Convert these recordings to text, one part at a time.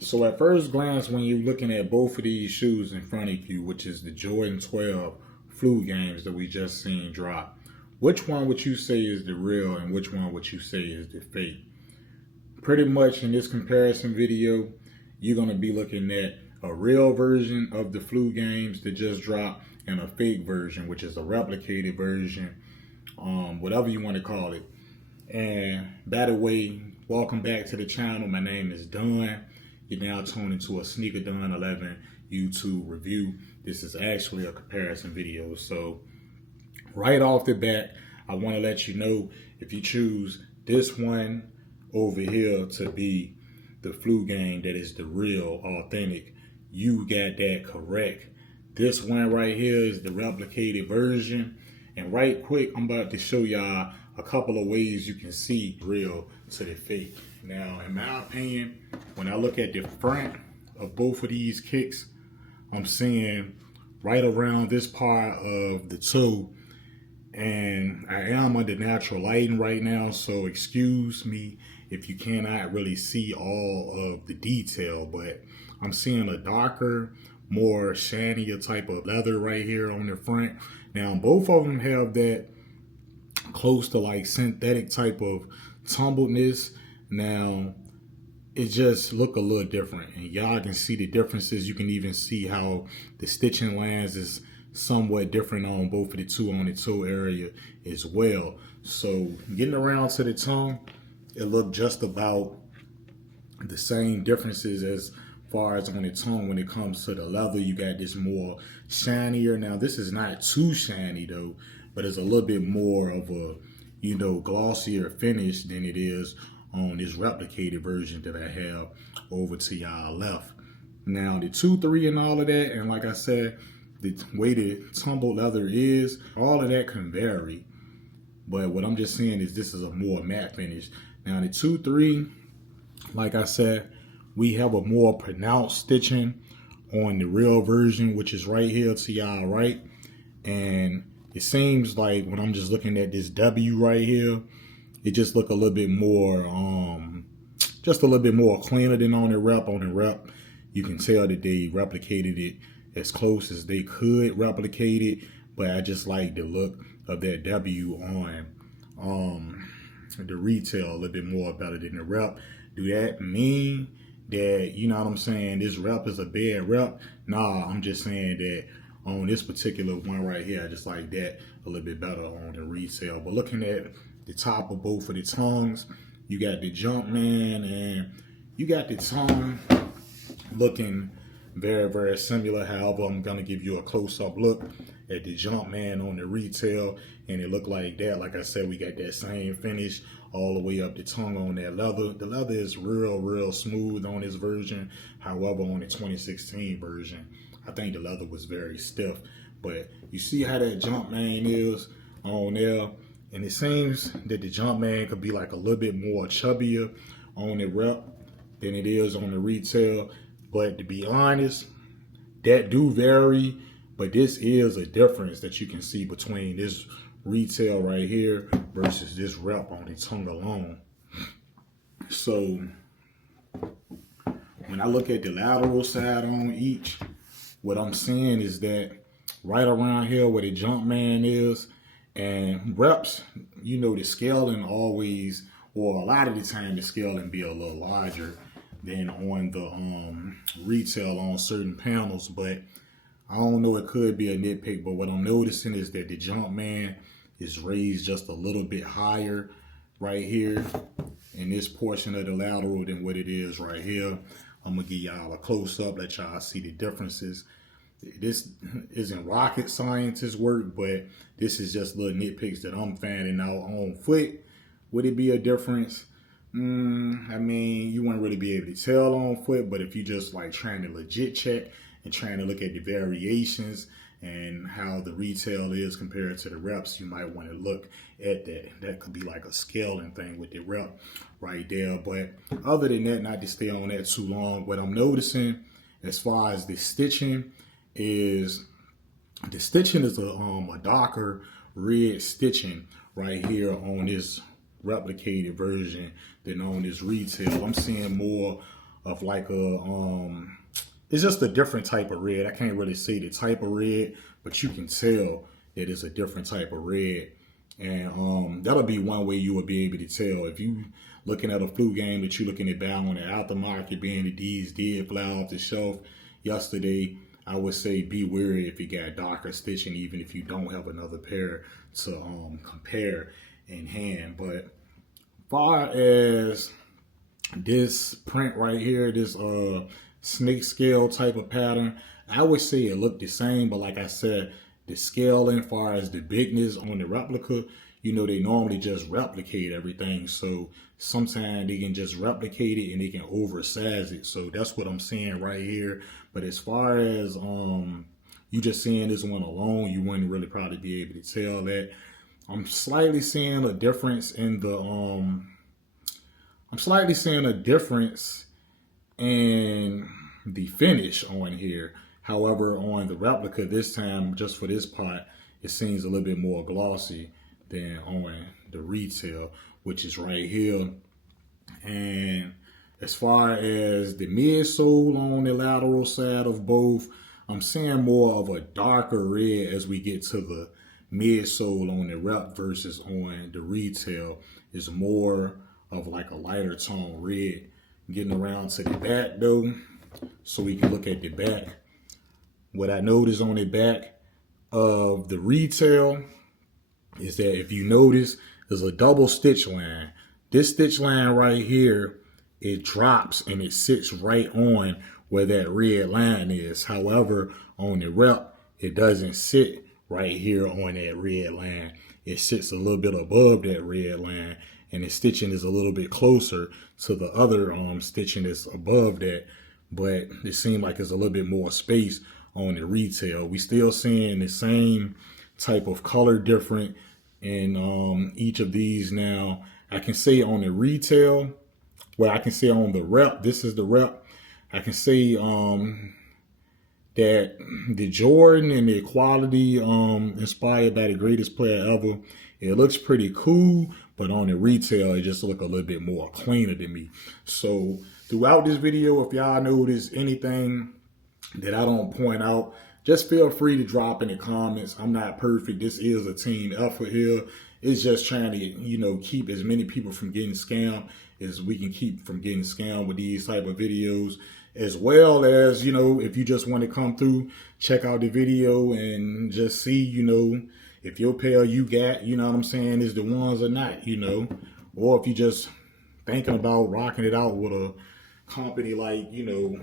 So at first glance, when you're looking at both of these shoes in front of you, which is the Jordan 12 flu games that we just seen drop, which one would you say is the real and which one would you say is the fake? Pretty much in this comparison video, you're going to be looking at a real version of the flu games that just dropped and a fake version, which is a replicated version, whatever you want to call it. And by the way, welcome back to the channel. My name is Don. You're now tuned into a Sneaker Don 11 YouTube review. This is actually a comparison video. So right off the bat, I want to let you know, if you choose this one over here to be the flu game that is the real, authentic, you got that correct. This one right here is the replicated version. And right quick, I'm about to show y'all a couple of ways you can see real to the fake. Now, in my opinion, when I look at the front of both of these kicks, I'm seeing right around this part of the toe, and I am under natural lighting right now, so excuse me if you cannot really see all of the detail, but I'm seeing a darker, more shinier type of leather right here on the front. Now, both of them have that close to like synthetic type of tumbledness. Now, it just look a little different, and y'all can see the differences. You can even see how the stitching lines is somewhat different on both of the two on the toe area as well. So getting around to the tongue, it looked just about the same differences as far as on the tongue. When it comes to the leather, you got this more shinier. Now, this is not too shiny though, but it's a little bit more of a, glossier finish than it is on this replicated version that I have over to y'all left. Now, the 2-3 and all of that, and like I said, the way the tumbled leather is, all of that can vary. But what I'm just saying is this is a more matte finish. Now, the 2-3, like I said, we have a more pronounced stitching on the real version, which is right here to y'all right. And it seems like when I'm just looking at this W right here, it just look a little bit more, just a little bit more cleaner than on the rep. On the rep, you can tell that they replicated it as close as they could replicate it, but I just like the look of that W on the retail a little bit more better than the rep. Do that mean that, you know what I'm saying, this rep is a bad rep? Nah, I'm just saying that on this particular one right here, I just like that a little bit better on the retail. But looking at the top of both of the tongues, you got the Jumpman and you got the tongue looking very, very similar. However, I'm gonna give you a close-up look at the Jumpman on the retail, and it looked like that. Like I said, we got that same finish all the way up the tongue on that leather. The leather is real smooth on this version. However, on the 2016 version, I think the leather was very stiff. But you see how that Jumpman is on there, and it seems that the Jumpman could be like a little bit more chubbier on the rep than it is on the retail. But to be honest, that do vary, but this is a difference that you can see between this retail right here versus this rep on the tongue alone. So when I look at the lateral side on each, what I'm seeing is that right around here where the Jumpman is, and reps, the scaling always, or a lot of the time, the scaling be a little larger than on the retail on certain panels. But I don't know, it could be a nitpick, but what I'm noticing is that the Jumpman is raised just a little bit higher right here in this portion of the lateral than what it is right here. I'm gonna give y'all a close-up, let y'all see the differences. This isn't rocket scientist work, but this is just little nitpicks that I'm finding out on foot. Would it be a difference? I mean, you wouldn't really be able to tell on foot, but if you just like trying to legit check and trying to look at the variations and how the retail is compared to the reps, you might want to look at that. That could be like a scaling thing with the rep right there. But other than that, not to stay on that too long, what I'm noticing as far as the stitching is a darker red stitching right here on this replicated version than on this retail. I'm seeing more of like it's just a different type of red. I can't really see the type of red, but you can tell that it's a different type of red. And that'll be one way you will be able to tell. If you looking at a flu game that you're looking at buy on the aftermarket, being that these did fly off the shelf yesterday, I would say be wary if you got darker stitching, even if you don't have another pair to compare in hand. But far as this print right here, this snake scale type of pattern, I would say it looked the same, but like I said, the scaling, far as the bigness on the replica, you know, they normally just replicate everything. So sometimes they can just replicate it and they can oversize it. So that's what I'm seeing right here. But as far as you just seeing this one alone, you wouldn't really probably be able to tell that. I'm slightly seeing a difference in the finish on here. However, on the replica this time, just for this part, it seems a little bit more glossy than on the retail, which is right here. And as far as the midsole on the lateral side of both, I'm seeing more of a darker red as we get to the midsole on the rep versus on the retail. Is more of like a lighter tone red. Getting around to the back though, so we can look at the back. What I noticed on the back of the retail is that if you notice, there's a double stitch line. This stitch line right here, it drops and it sits right on where that red line is. However, on the rep, it doesn't sit right here on that red line. It sits a little bit above that red line, and the stitching is a little bit closer to the other stitching that's above that, but it seems like there's a little bit more space on the retail. We still seeing the same type of color different in each of these. Now I can say on the retail, well, I can say on the rep, this is the rep, I can say that the Jordan and the quality inspired by the greatest player ever, it looks pretty cool, but on the retail it just look a little bit more cleaner to me. So throughout this video, if y'all notice anything that I don't point out, just feel free to drop in the comments. I'm not perfect. This is a team effort here. It's just trying to, you know, keep as many people from getting scammed as we can keep from getting scammed with these type of videos. As well as, you know, if you just want to come through, check out the video and just see, you know, if your pair you got, you know what I'm saying, is the ones or not, you know. Or if you just thinking about rocking it out with a company like, you know,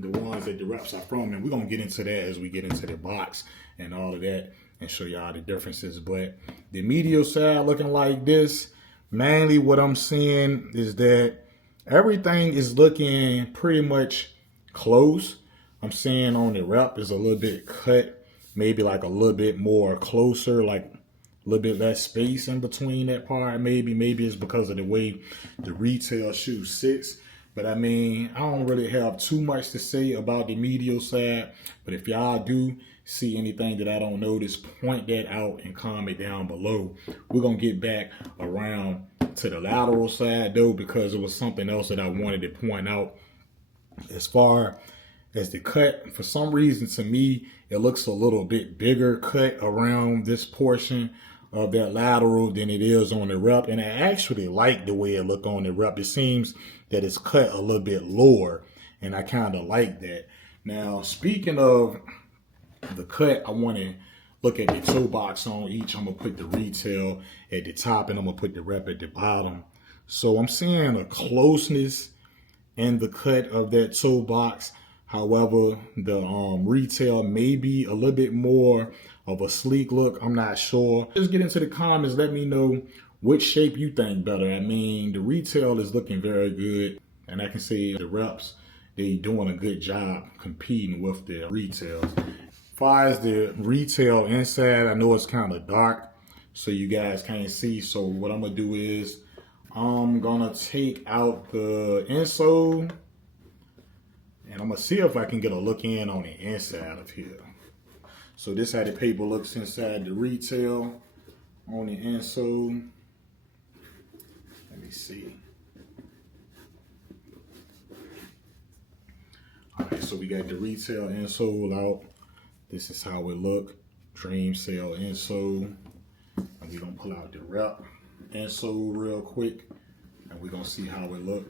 the ones that the reps are from. And we're going to get into that as we get into the box and all of that and show y'all the differences. But the medial side looking like this, mainly what I'm seeing is that everything is looking pretty much close. I'm seeing on the rep is a little bit cut, maybe like a little bit more closer, like a little bit less space in between that part. Maybe it's because of the way the retail shoe sits. But I mean, I don't really have too much to say about the medial side. But if y'all do see anything that I don't notice, point that out and comment down below. We're going to get back around to the lateral side though, because it was something else that I wanted to point out. As far as the cut, for some reason to me, it looks a little bit bigger cut around this portion of that lateral than it is on the rep. And I actually like the way it look on the rep. It seems that it's cut a little bit lower, and I kind of like that. Now, speaking of the cut, I want to look at the toe box on each. I'm going to put the retail at the top and I'm going to put the rep at the bottom. So I'm seeing a closeness in the cut of that toe box. However, the retail may be a little bit more of a sleek look. I'm not sure. Just get into the comments. Let me know which shape you think better. I mean, the retail is looking very good. And I can say the reps, they doing a good job competing with the retail. As far as the retail inside, I know it's kind of dark, so you guys can't see. So what I'm going to do is I'm going to take out the insole. And I'm going to see if I can get a look in on the inside of here. So this how the paper looks inside the retail on the insole. Let me see. So we got the retail insole out. This is how it look. Dream Cell insole. And we're gonna pull out the rep insole real quick, and we're gonna see how it look.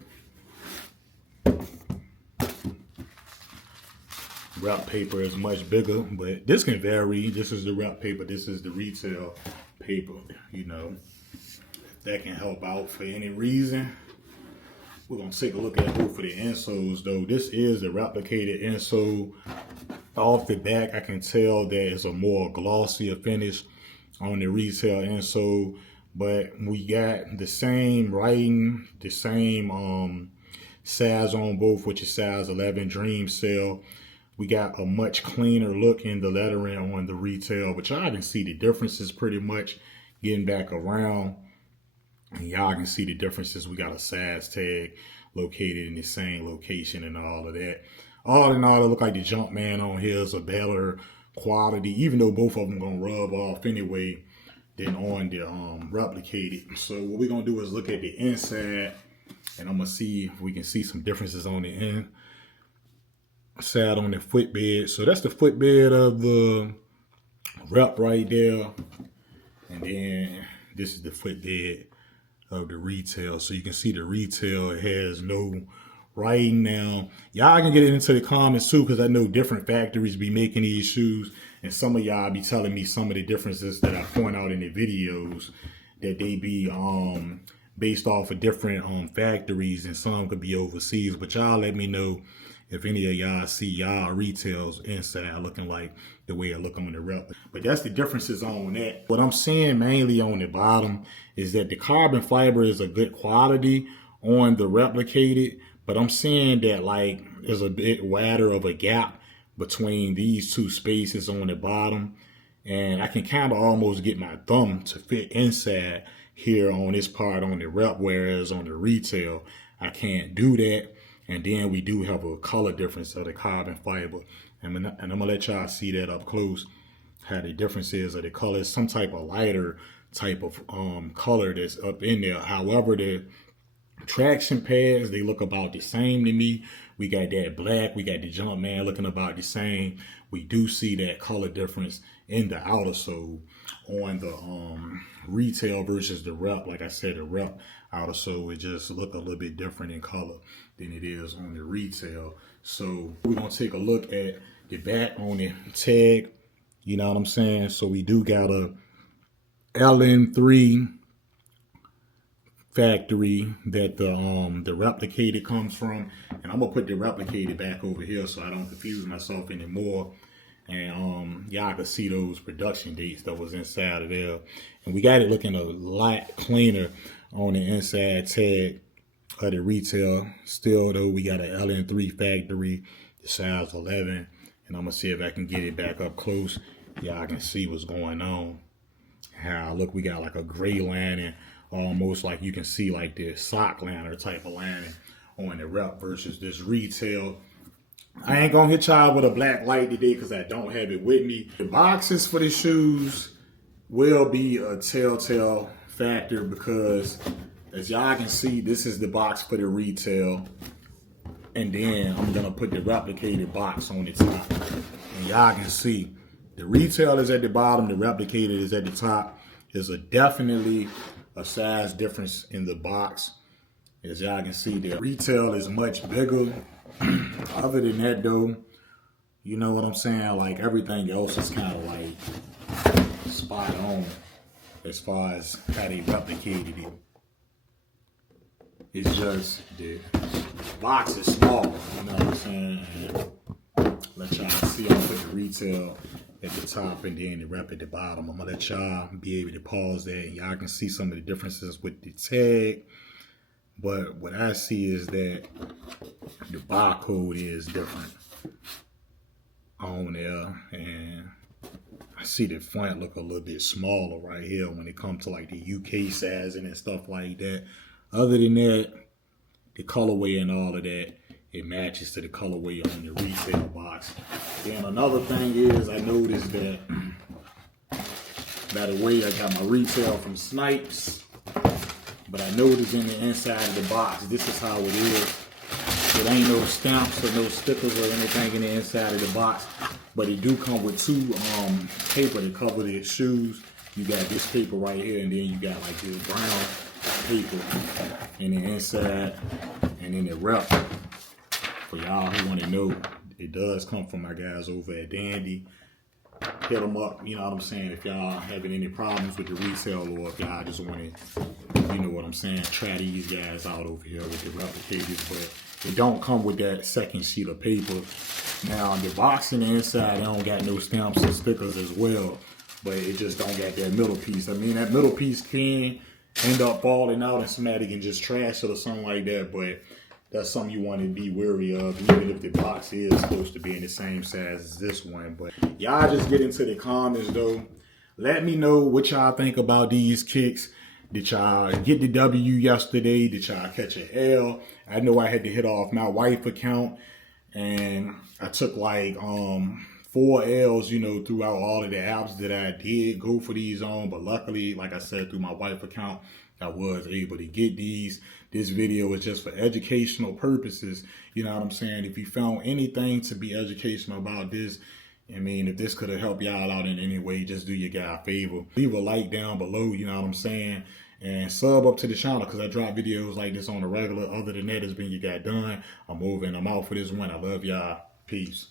Wrap paper is much bigger, but this can vary. This is the wrap paper, this is the retail paper, you know. That can help out for any reason. We're gonna take a look at both of the insoles though. This is the replicated insole. Off the back, I can tell that it's a more glossier finish on the retail insole, but we got the same writing, the same size on both, which is size 11 Dream Cell. We got a much cleaner look in the lettering on the retail, but y'all can see the differences pretty much getting back around. And y'all can see the differences. We got a size tag located in the same location and all of that. All in all, it look like the Jumpman on here is a better quality, even though both of them gonna rub off anyway than on the replicated. So what we're gonna do is look at the inside, and I'm gonna see if we can see some differences on the inside on the footbed. So that's the footbed of the rep right there, and then this is the footbed of the retail. So you can see the retail has no writing now. Y'all can get into the comments too, because I know different factories be making these shoes, and some of y'all be telling me some of the differences that I point out in the videos, that they be based off of different factories, and some could be overseas. But y'all let me know if any of y'all see y'all retails inside looking like the way it look on the rep. But that's the differences on that. What I'm seeing mainly on the bottom is that the carbon fiber is a good quality on the replicated, but I'm seeing that like there's a bit wider of a gap between these two spaces on the bottom, and I can kind of almost get my thumb to fit inside here on this part on the rep, whereas on the retail I can't do that. And then we do have a color difference of the carbon fiber, and I'm gonna let y'all see that up close, how the difference is of the colors. Some type of lighter type of color that's up in there. However, the traction pads, they look about the same to me. We got that black, we got the Jumpman looking about the same. We do see that color difference in the outer sole on the retail versus the rep. Like I said, the rep outer sole, it just look a little bit different in color than it is on the retail. So we're gonna take a look at the back on the tag, you know what I'm saying? So we do got a LN3 factory that the replicated comes from, and I'm gonna put the replicated back over here so I don't confuse myself anymore. And y'all can see those production dates that was inside of there, and we got it looking a lot cleaner on the inside tag of the retail. Still though, we got an LN3 factory, the size 11, and I'm gonna see if I can get it back up close. Y'all can see what's going on. How look, we got like a gray lining, almost like you can see like the sock liner type of lining on the rep versus this retail. I ain't gonna hit y'all with a black light today because I don't have it with me. The boxes for the shoes will be a telltale factor, because as y'all can see, this is the box for the retail, and then I'm gonna put the replicated box on the top, and y'all can see the retail is at the bottom, the replicated is at the top. There's definitely a size difference in the box. As y'all can see, the retail is much bigger. Other than that though, you know what I'm saying, like everything else is kind of like spot on as far as how they replicated it. It's just the box is smaller, you know what I'm saying? And let y'all see, I'll put the retail at the top and then the rep at the bottom. I'm gonna let y'all be able to pause that, and y'all can see some of the differences with the tag. But what I see is that the barcode is different on there, and I see the front look a little bit smaller right here when it comes to like the UK sizing and stuff like that. Other than that, the colorway and all of that, it matches to the colorway on the retail box. Then another thing is, I noticed that, by the way, I got my retail from Snipes, but I noticed in the inside of the box, this is how it is. It ain't no stamps or no stickers or anything in the inside of the box, but it do come with two paper to cover the shoes. You got this paper right here, and then you got like this brown paper in the inside, and then the rep. For y'all who want to know, it does come from my guys over at Dandy. Hit them up, you know what I'm saying, if y'all having any problems with the resale, or if y'all just want to, you know what I'm saying, try these guys out over here with the replicators. But it don't come with that second sheet of paper. Now the box in the inside, it don't got no stamps and stickers as well, but it just don't got that middle piece. I mean, that middle piece can end up falling out and somebody can just trash it or something like that, but that's something you want to be wary of, even if the box is supposed to be in the same size as this one. But y'all just get into the comments though. Let me know what y'all think about these kicks. Did y'all get the W yesterday? Did y'all catch an L? I know I had to hit off my wife account, and I took like 4 L's, you know, throughout all of the apps that I did go for these on. But luckily, like I said, through my wife account, I was able to get these. This video is just for educational purposes. You know what I'm saying? If you found anything to be educational about this, I mean, if this could have helped y'all out in any way, just do your guy a favor. Leave a like down below, you know what I'm saying? And sub up to the channel, because I drop videos like this on the regular. Other than that, it's been your guy done. I'm moving. I'm out for this one. I love y'all. Peace.